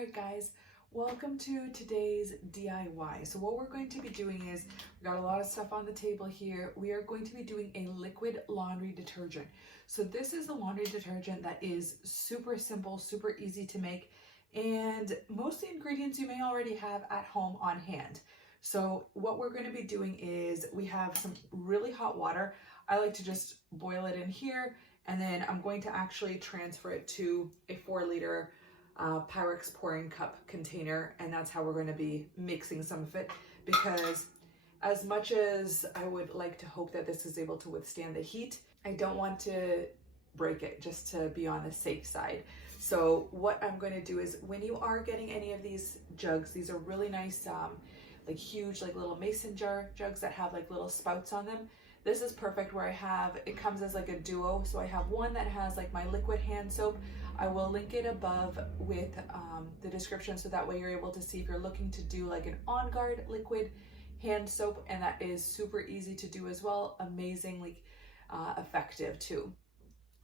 right, guys, welcome to today's DIY. So what we're going to be doing is, we got a lot of stuff on the table here. We are going to be doing a liquid laundry detergent. So this is a laundry detergent that is super simple, super easy to make, and most of the ingredients you may already have at home on hand. So what we're going to be doing is, we have some really hot water. I like to just boil it in here, and then I'm going to actually transfer it to a 4-liter Pyrex pouring cup container, and that's how we're going to be mixing some of it, because as much as I would like to hope that this is able to withstand the heat, I don't want to break it, just to be on the safe side. So what I'm going to do is, when you are getting any of these jugs, these are really nice like huge, like little mason jar jugs that have like little spouts on them. This is perfect where it comes as like a duo. So I have one that has like my liquid hand soap. I will link it above with the description, so that way you're able to see if you're looking to do like an On Guard liquid hand soap, and that is super easy to do as well, amazingly effective too.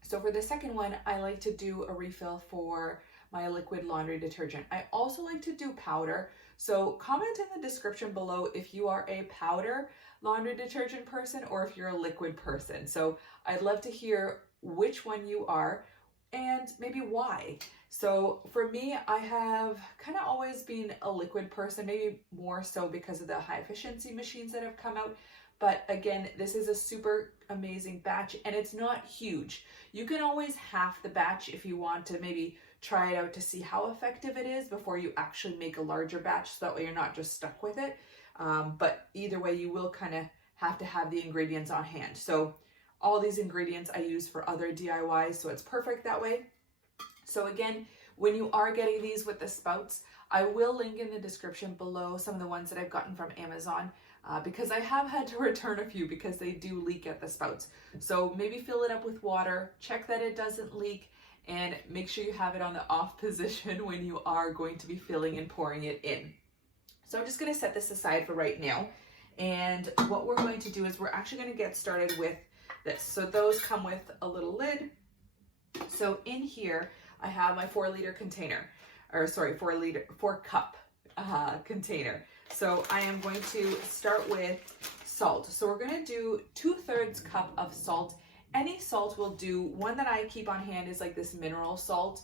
So for the second one, I like to do a refill for my liquid laundry detergent. I also like to do powder. So comment in the description below if you are a powder laundry detergent person or if you're a liquid person. So I'd love to hear which one you are and maybe why. So for me, I have kind of always been a liquid person, maybe more so because of the high efficiency machines that have come out. But again, this is a super amazing batch, and it's not huge. You can always half the batch if you want to maybe try it out to see how effective it is before you actually make a larger batch, so that way you're not just stuck with it. But either way, you will kind of have to have the ingredients on hand. So all these ingredients I use for other DIYs, so it's perfect that way. So again, when you are getting these with the spouts, I will link in the description below some of the ones that I've gotten from Amazon, because I have had to return a few because they do leak at the spouts. So maybe fill it up with water, check that it doesn't leak, and make sure you have it on the off position when you are going to be filling and pouring it in. So I'm just going to set this aside for right now. And what we're going to do is, we're actually going to get started with this. So those come with a little lid. So in here, I have my 4-liter container, or sorry, 4-cup container. So I am going to start with salt. So we're going to do 2/3 cup of salt. Any salt will do. One that I keep on hand is like this mineral salt.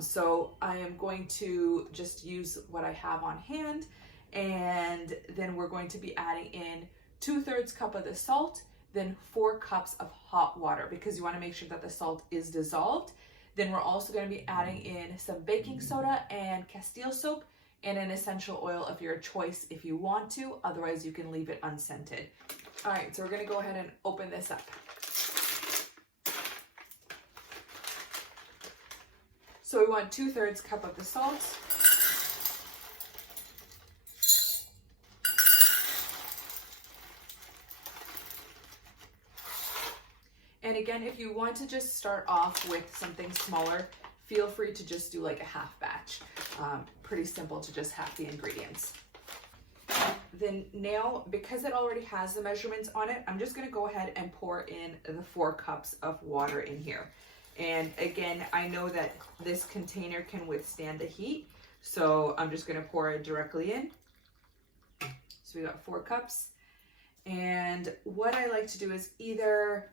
So I am going to just use what I have on hand, and then we're going to be adding in 2/3 cup of the salt, then 4 cups of hot water, because you want to make sure that the salt is dissolved. Then we're also going to be adding in some baking soda and castille soap, and an essential oil of your choice if you want to. Otherwise, you can leave it unscented. All right, so we're going to go ahead and open this up. So we want 2/3 cup of the salt. And again, if you want to just start off with something smaller, feel free to just do like a half batch. Pretty simple to just half the ingredients. Then now, because it already has the measurements on it, I'm just going to go ahead and pour in the 4 cups of water in here. And again, I know that this container can withstand the heat, so I'm just going to pour it directly in. So we got 4 cups. And what I like to do is, either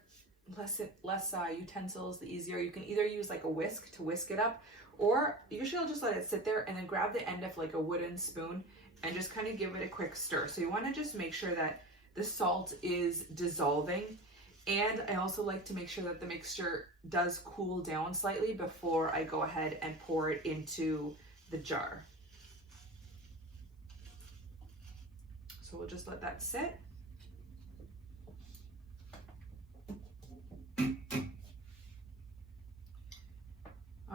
less utensils, the easier. You can either use like a whisk to whisk it up, or usually I'll just let it sit there and then grab the end of like a wooden spoon and just kind of give it a quick stir. So you want to just make sure that the salt is dissolving. And I also like to make sure that the mixture does cool down slightly before I go ahead and pour it into the jar. So we'll just let that sit.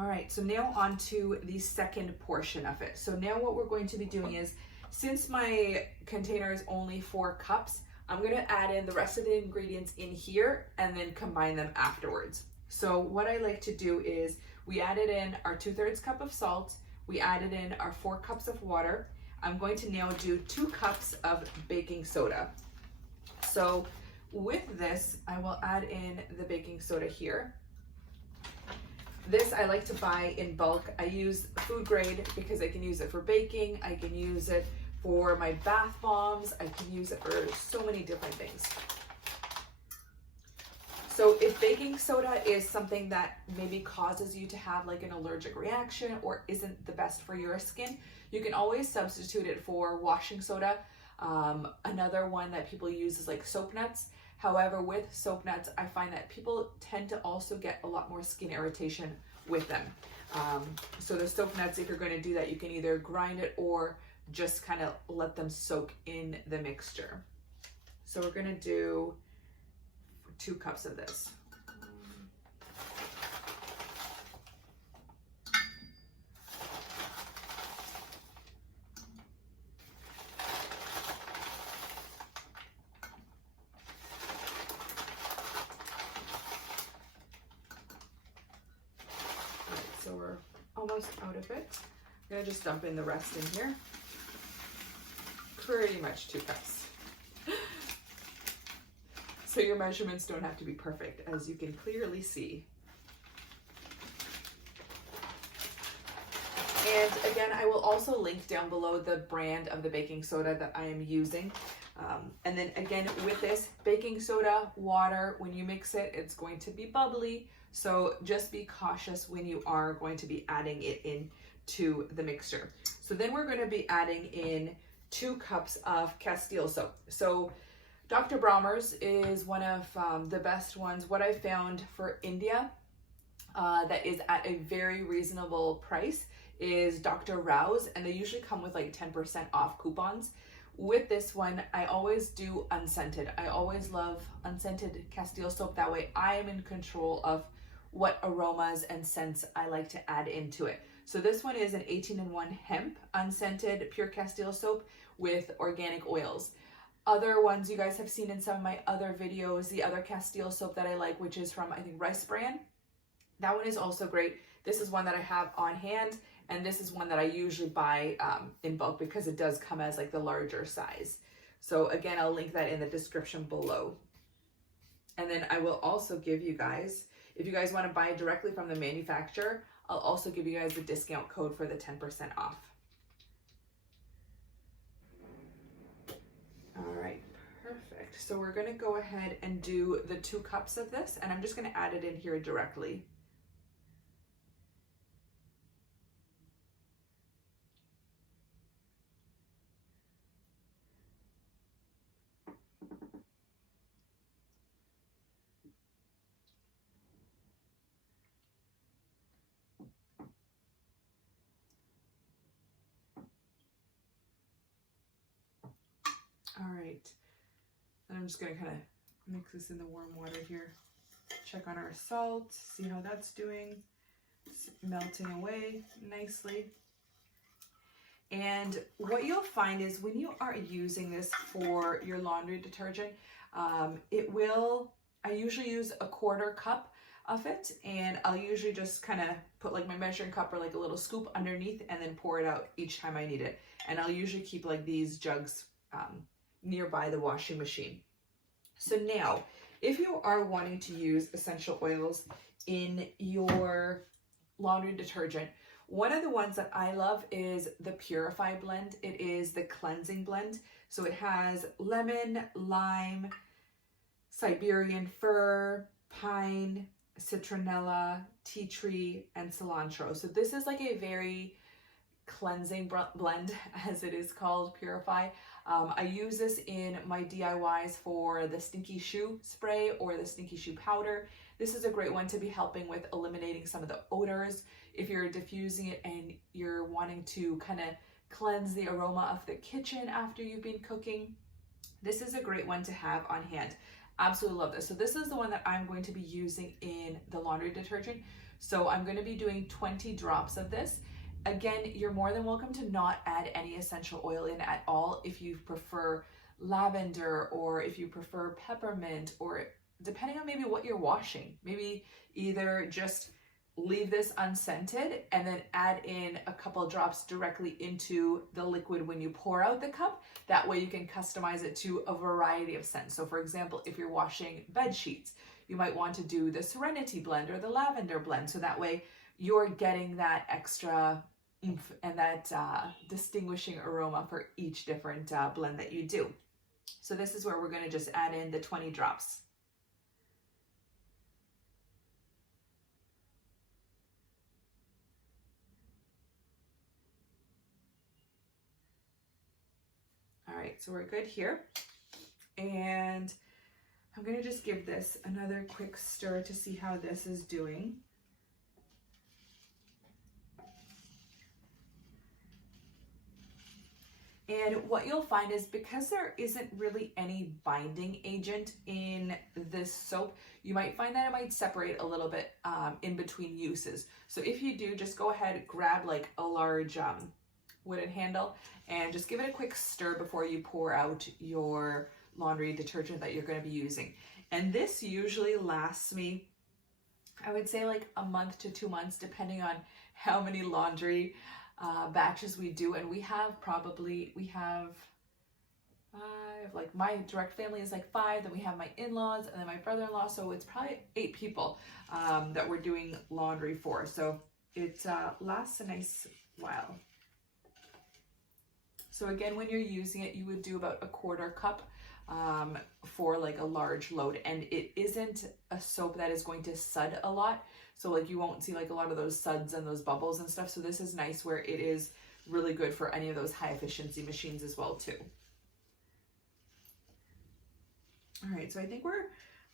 All right, so now on to the second portion of it. So now what we're going to be doing is, since my container is only 4 cups, I'm going to add in the rest of the ingredients in here and then combine them afterwards. So what I like to do is, we added in our 2/3 cup of salt, we added in our 4 cups of water. I'm going to now do 2 cups of baking soda. So with this, I will add in the baking soda here. This I like to buy in bulk. I use food grade because I can use it for baking. I can use it for my bath bombs. I can use it for so many different things. So if baking soda is something that maybe causes you to have like an allergic reaction or isn't the best for your skin, you can always substitute it for washing soda. Another one that people use is like soap nuts. However, with soap nuts, I find that people tend to also get a lot more skin irritation with them. So the soap nuts, if you're going to do that, you can either grind it or just kind of let them soak in the mixture. So we're going to do 2 cups of this. So we're almost out of it. I'm gonna just dump in the rest in here. Pretty much 2 cups. So your measurements don't have to be perfect, as you can clearly see. And again, I will also link down below the brand of the baking soda that I am using. And then again, with this baking soda, water, when you mix it, it's going to be bubbly. So just be cautious when you are going to be adding it into the mixture. So then we're going to be adding in 2 cups of castille soap. So Dr. Bronner's is one of the best ones. What I found for India that is at a very reasonable price is Dr. Rao's, and they usually come with like 10% off coupons. With this one, I always do unscented. I always love unscented castille soap. That way I am in control of what aromas and scents I like to add into it. So this one is an 18-in-1 hemp unscented pure castille soap with organic oils. Other ones you guys have seen in some of my other videos, the other castille soap that I like, which is from, I think, Rice Brand. That one is also great. This is one that I have on hand, and this is one that I usually buy in bulk because it does come as like the larger size. So again, I'll link that in the description below. And then I will also give you guys, if you guys want to buy directly from the manufacturer, I'll also give you guys a discount code for the 10% off. All right, perfect. So we're going to go ahead and do the 2 cups of this, and I'm just going to add it in here directly. All right, and I'm just gonna kind of mix this in the warm water here. Check on our salt, see how that's doing. It's melting away nicely. And what you'll find is when you are using this for your laundry detergent, I usually use a 1/4 cup of it, and I'll usually just kind of put like my measuring cup or like a little scoop underneath and then pour it out each time I need it. And I'll usually keep like these jugs nearby the washing machine. So now, if you are wanting to use essential oils in your laundry detergent, one of the ones that I love is the Purify blend. It is the cleansing blend. So it has lemon, lime, Siberian fir, pine, citronella, tea tree, and cilantro. So this is like a very cleansing blend, as it is called, Purify. I use this in my DIYs for the stinky shoe spray or the stinky shoe powder. This is a great one to be helping with eliminating some of the odors. If you're diffusing it and you're wanting to kind of cleanse the aroma of the kitchen after you've been cooking, this is a great one to have on hand. Absolutely love this. So this is the one that I'm going to be using in the laundry detergent. So I'm going to be doing 20 drops of this. Again, you're more than welcome to not add any essential oil in at all if you prefer lavender or if you prefer peppermint, or depending on maybe what you're washing. Maybe either just leave this unscented and then add in a couple of drops directly into the liquid when you pour out the cup. That way you can customize it to a variety of scents. So for example, if you're washing bed sheets, you might want to do the Serenity blend or the lavender blend. So that way you're getting that extra oomph and that distinguishing aroma for each different blend that you do. So this is where we're going to just add in the 20 drops. All right, so we're good here. And I'm going to just give this another quick stir to see how this is doing. And what you'll find is because there isn't really any binding agent in this soap, you might find that it might separate a little bit in between uses. So if you do, just go ahead, grab like a large wooden handle and just give it a quick stir before you pour out your laundry detergent that you're going to be using. And this usually lasts me, I would say, like a month to 2 months, depending on how many laundry batches we do. And we have like my direct family is like 5, then we have my in-laws and then my brother-in-law, so it's probably 8 people that we're doing laundry for, so it lasts a nice while. So again, when you're using it, you would do about 1/4 cup for like a large load, and it isn't a soap that is going to sud a lot, so like you won't see like a lot of those suds and those bubbles and stuff. So this is nice where it is really good for any of those high efficiency machines as well too. All right, so I think we're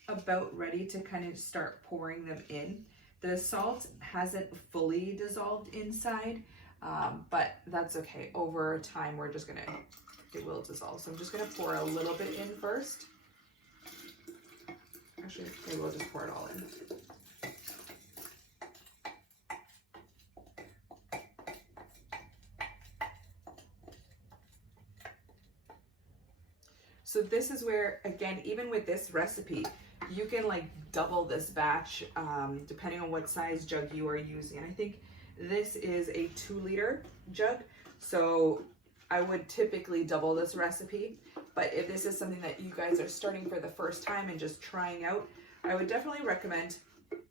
about ready to kind of start pouring them in. The salt hasn't fully dissolved inside, but that's okay. over time we're just gonna, it will dissolve. So I'm just gonna pour a little bit in first. Actually, maybe we'll just pour it all in. So this is where, again, even with this recipe, you can like double this batch depending on what size jug you are using. I think this is a 2-liter jug, so I would typically double this recipe. But if this is something that you guys are starting for the first time and just trying out, I would definitely recommend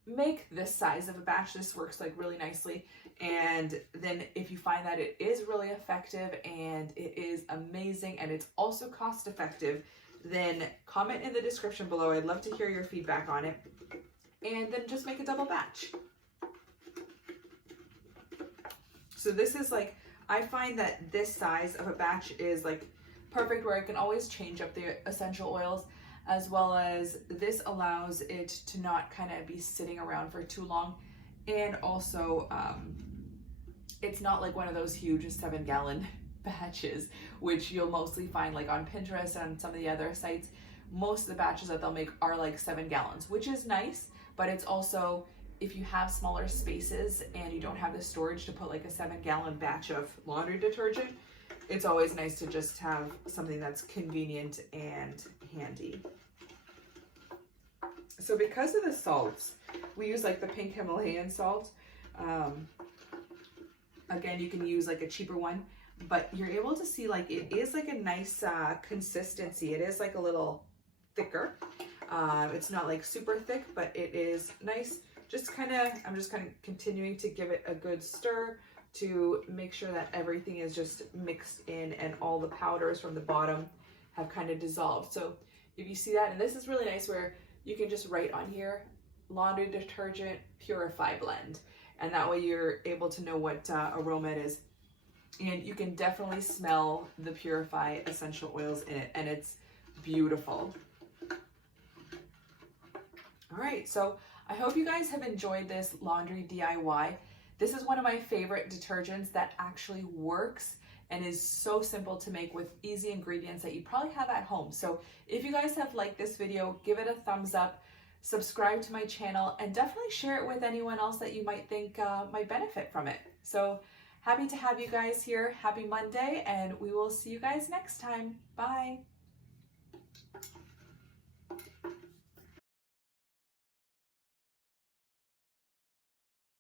make this size of a batch. This works like really nicely. And then if you find that it is really effective and it is amazing and it's also cost effective, then comment in the description below. I'd love to hear your feedback on it. And then just make a double batch. So this is like, I find that this size of a batch is like perfect, where I can always change up the essential oils, as well as this allows it to not kind of be sitting around for too long. And also, it's not like one of those huge 7-gallon batches, which you'll mostly find like on Pinterest and some of the other sites. Most of the batches that they'll make are like 7 gallons, which is nice, but it's also, if you have smaller spaces and you don't have the storage to put like a 7-gallon batch of laundry detergent, it's always nice to just have something that's convenient and handy. So because of the salts, we use like the pink Himalayan salt. Again, you can use like a cheaper one, but you're able to see like it is like a nice consistency. It is like a little thicker. It's not like super thick, but it is nice. I'm just kind of continuing to give it a good stir to make sure that everything is just mixed in and all the powders from the bottom have kind of dissolved. So if you see that, and this is really nice where you can just write on here, laundry detergent Purify blend. And that way you're able to know what aroma it is. And you can definitely smell the Purify essential oils in it, and it's beautiful. All right, so I hope you guys have enjoyed this laundry DIY. This is one of my favorite detergents that actually works and is so simple to make with easy ingredients that you probably have at home. So if you guys have liked this video, give it a thumbs up, subscribe to my channel, and definitely share it with anyone else that you might think might benefit from it. So happy to have you guys here. Happy Monday, and we will see you guys next time. Bye.